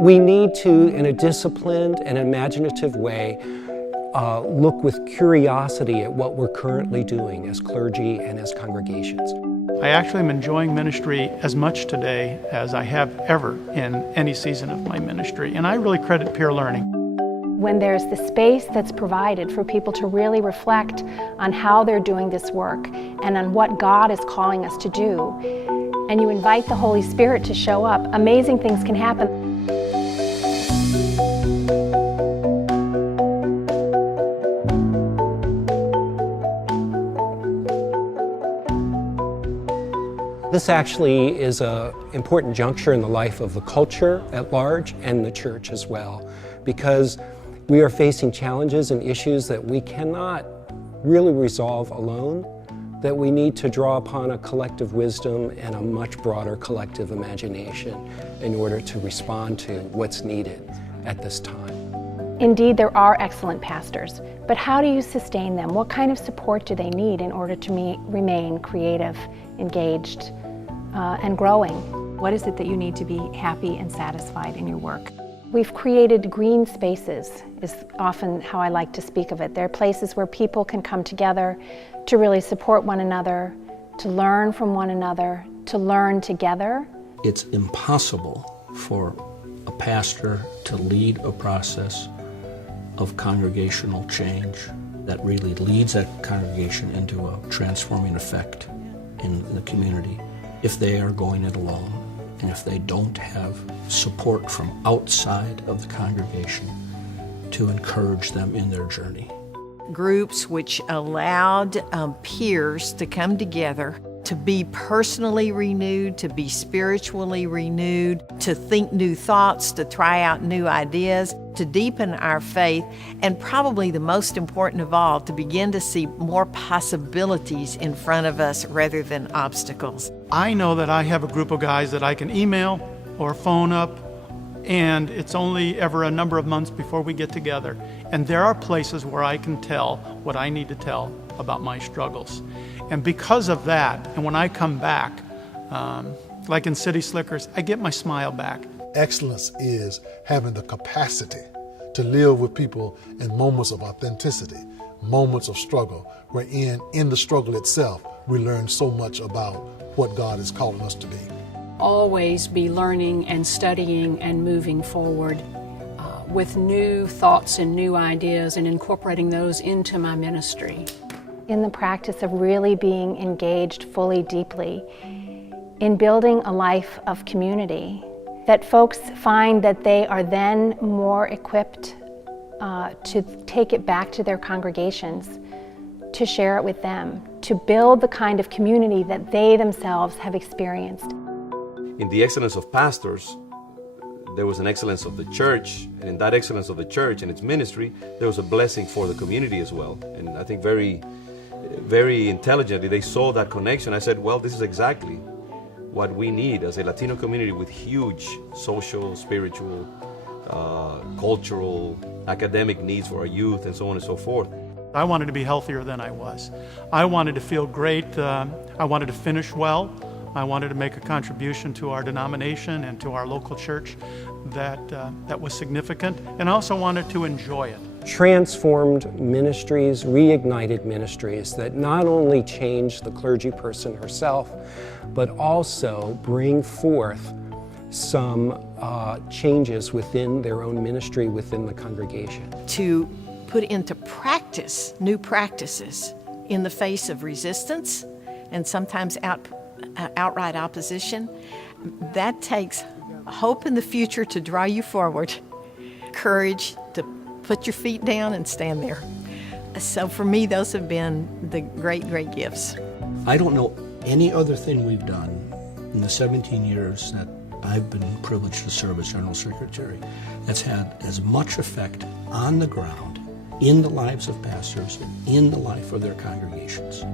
We need to, in a disciplined and imaginative way, look with curiosity at what we're currently doing as clergy and as congregations. I actually am enjoying ministry as much today as I have ever in any season of my ministry, and I really credit peer learning. When there's the space that's provided for people to really reflect on how they're doing this work and on what God is calling us to do, and you invite the Holy Spirit to show up, amazing things can happen. This actually is an important juncture in the life of the culture at large and the church as well, because we are facing challenges and issues that we cannot really resolve alone, that we need to draw upon a collective wisdom and a much broader collective imagination in order to respond to what's needed at this time. Indeed, there are excellent pastors, but how do you sustain them? What kind of support do they need in order to remain creative, engaged, and growing? What is it that you need to be happy and satisfied in your work? We've created green spaces, is often how I like to speak of it. They're places where people can come together to really support one another, to learn from one another, to learn together. It's impossible for a pastor to lead a process of congregational change that really leads that congregation into a transforming effect in the community if they are going it alone and if they don't have support from outside of the congregation to encourage them in their journey. Groups which allowed peers to come together, to be personally renewed, to be spiritually renewed, to think new thoughts, to try out new ideas, to deepen our faith, and probably the most important of all, to begin to see more possibilities in front of us rather than obstacles. I know that I have a group of guys that I can email or phone up, and it's only ever a number of months before we get together. And there are places where I can tell what I need to tell about my struggles. And because of that, and when I come back, like in City Slickers, I get my smile back. Excellence is having the capacity to live with people in moments of authenticity, moments of struggle, wherein in the struggle itself, we learn so much about what God is calling us to be. Always be learning and studying and moving forward with new thoughts and new ideas and incorporating those into my ministry. In the practice of really being engaged fully, deeply, in building a life of community, that folks find that they are then more equipped to take it back to their congregations, to share it with them, to build the kind of community that they themselves have experienced. In the excellence of pastors, there was an excellence of the church, and in that excellence of the church and its ministry, there was a blessing for the community as well. And I think very intelligently they saw that connection. I said, well, this is exactly what we need as a Latino community with huge social, spiritual, cultural, academic needs for our youth and so on and so forth. I wanted to be healthier than I was. I wanted to feel great. I wanted to finish well. I wanted to make a contribution to our denomination and to our local church that was significant, and I also wanted to enjoy it. Transformed ministries, reignited ministries that not only change the clergy person herself, but also bring forth some changes within their own ministry, within the congregation. To put into practice new practices in the face of resistance and sometimes outright opposition, that takes hope in the future to draw you forward, courage to put your feet down and stand there. So for me, those have been the great, great gifts. I don't know any other thing we've done in the 17 years that I've been privileged to serve as General Secretary that's had as much effect on the ground, in the lives of pastors, and in the life of their congregations.